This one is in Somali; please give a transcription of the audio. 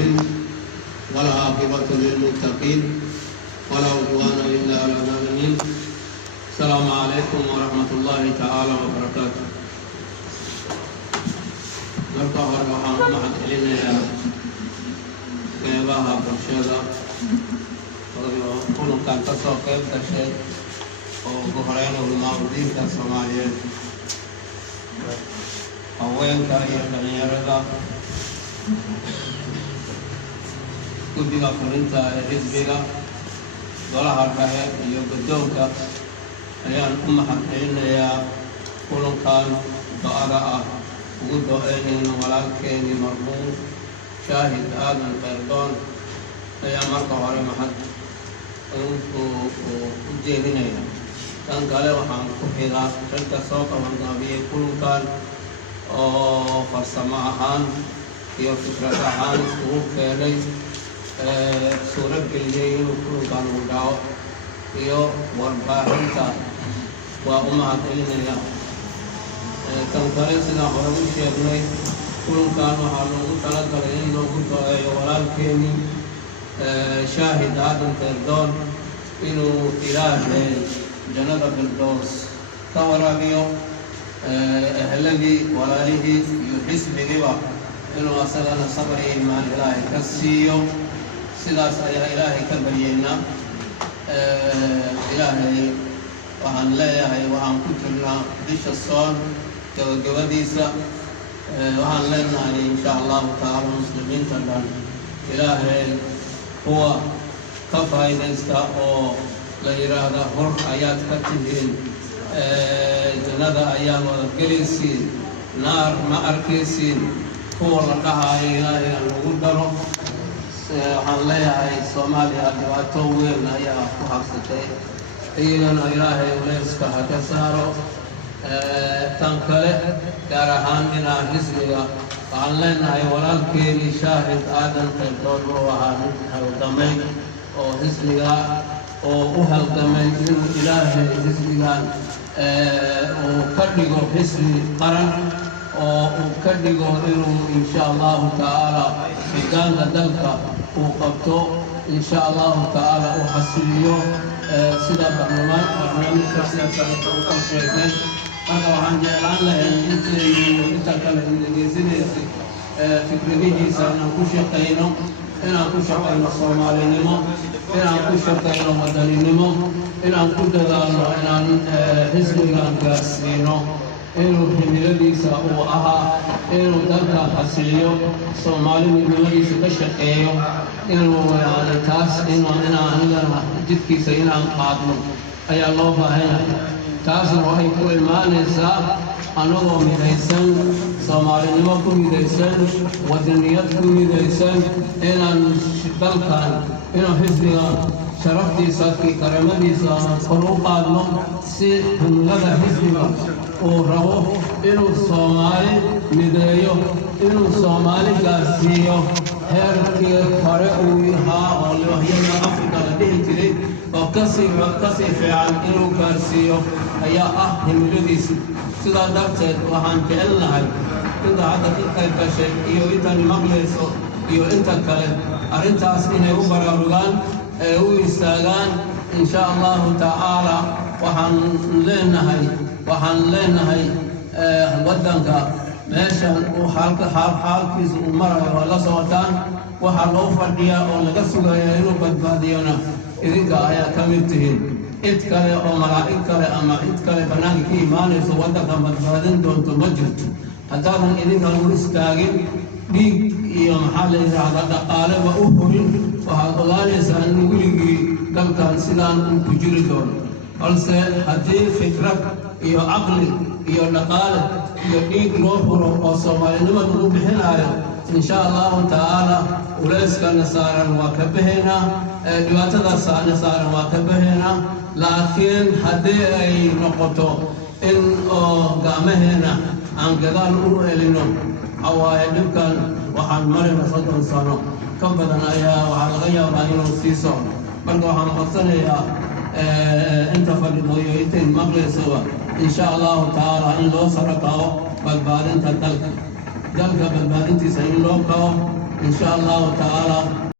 العالمين والعاقبة للمتقين ولا عدوان إلا على الظالمين. السلام عليكم ورحمة الله تعالى وبركاته. marka hore waxaan u mahad celinayaa qeybaha bulshada oo kulankan ka soo qayb gashay oo ugu horeyn ulamaadiinta Soomaaliyeed, haweenka iyo dhalinyarada, guddiga fulinta ee xisbiga, golaha dhexe iyo guddoonka ayaan u mahad celinayaa kulankan ducada ah ugu duceynayno walaalkeeni marxuum shaahid aadan Khayrdon ayaa marka hore mahad u jeedinaya. tan kale waxaan ku xigaa dadka soo qabanqaabiyey kulankan oo farsamo ahaan iyo fikrad ahaan isugu keenay suurad geliyey inuu kulankan u dhaco iyo warbaahinta waa u mahad celinaya. kan kale sidaan hore u sheegnay kulankan waxaa loogu talagalay in loogu duceeyo walaalkeeni shaahid aadan Khayrdon inuu ilaahay jannada firdaws ka waraabiyo, ahladii walaalihii iyo xisbigiiba inuu asagana sabr iyo iimaan ilaahay ka siiyo. sidaas ayaa ilaahay ka baryeynaa. ilaahay waxaan leeyahay waxaan ku jirnaa bisha soon gabagabadiisa, waxaan leenahay insha allahu tacaala muslimiinta dhan ilaahay kuwa ka faa'iidaysta oo la yiraahdo hor ayaad ka tihiin, jannada ayaa wada gelaysiin, naar ma arkaysiin, kuwa la dhahayo ilaahay aan lagu daro. waxaan leeyahay Soomaaliya dhibaato weyn ayaa ku habsatay, iyagana ilaahay culeyska ha ka saaro. tan kale gaar ahaan inaan xisbiga waxaan leenahay walaalkeeni shaahid aadan Khayrdon oo ahaa mid halgamay oo xisbiga oo u halgamay inuu ilaahay xisbigan uu ka dhigo xisbi qaran oo uu ka dhigo inuu insha allahu tacaala hoggaanka dalka uu qabto, insha allahu tacaala uu xasiliyo sida barnaamijka siyaasadda uu ka sheegay. marka waxaan jeclaan lahay inta kale dhegeysanaysa fikradihiisa inaan ku shaqayno, inaan ku shaqayno soomaalinimo, inaan ku shaqayno wadaninimo, inaan ku dadaalno inaan xisbigan gaarsiino inuu himiladiisa uu ahaa inuu dalka xasiliyo, soomaalinimadiisa ka shaqeeyo, inuu taas inaan anigana jidkiisa inaan qaadno ayaa loo baahanyahay. taasna waxay ku imaanaysaa anagoo midaysan, soomaalinimo ku midaysan, wadaniyad ku midaysan, inaan dalkan inuu xisbigan sharaftiisa iyo karamadiisa kor u qaadno, si himilada xisbiga uu rabo inuu Soomaali mideeyo, inuu Soomaali gaarsiiyo heerkii hore uu yahaa oo loohyada Afrika la dhihi jiray oo kasii fiican inuu gaarsiiyo ayaa ah himiladiisa. sidaa darteed waxaan jecelnahay inta hadda ka qayb gashay iyo intan maqlayso iyo inta kale arrintaas inay u baraarugaan ee u istaagaan insha allahu tacaala. waxaan leenahay waddanka meeshan uu xaalkiisa uu marayo waa la socotaan. waxaa loo fadhiyaa oo laga sugayaa inuu badbaadiyona idinka ayaa ka mid tihiin. cid kale oo malaa'ig kale ama cid kale bannaanka ka imaanayso waddanka badbaadin doonto ma jirto haddaadan idinkan u istaagin, dhiig iyo maxaa la yidhaahdaa dhaqaaleba u horin. waxaad ogaanaysaa in weligii dalkan sidaan uu ku jiri doono, balse haddii fikrad iyo caqli iyo dhaqaale iyo dhiig loo furo oo soomaalinimada lagu bixinaayo, insha allahu tacaala culeyskana saaran waa ka baxaynaa, dhibaatadaasana saaran waa ka baxaynaa. laakiin haddii ay noqoto in oo gacmaheena aan gadaal u elino, awaaye dhibkan waxaan marayna 30 sano ka badan ayaa waxaa laga yaabaa inuu sii socdo. marka waxaan codsanayaa inta fadhido iyo intay maqlaysoba insha allahu tacaala in loo saro kaco badbaadinta dalka badbaadintiisa in loo kaco insha allahu tacaala